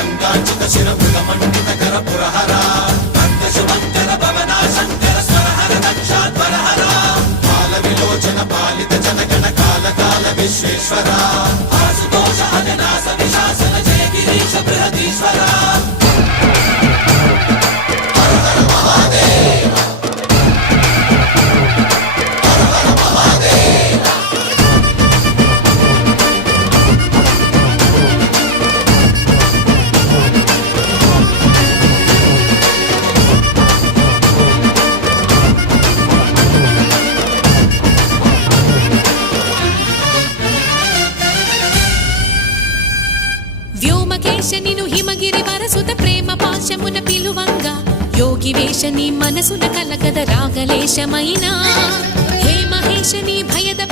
గంగాచిత శిరమృగమండిత కర పురహర భక్త శుభంకర భవనా శంకర స్వరహర దక్షాధ్వరహర బాల విలోచన పాలిత జనగణ కాల కాల విశ్వేశ్వర ఆశుతోష అజనాస విశాసన జయ గిరీశ బృహదీశ్వర హర హర మహాదేవ హర హర మహాదేవ వ్యోమకేశనిను హిమగిరి వరసుత ప్రేమ పాశమున పిలువంగా యోగి వేషని మనసున కలగద రాగలేశమైనా హే మహేశని భయద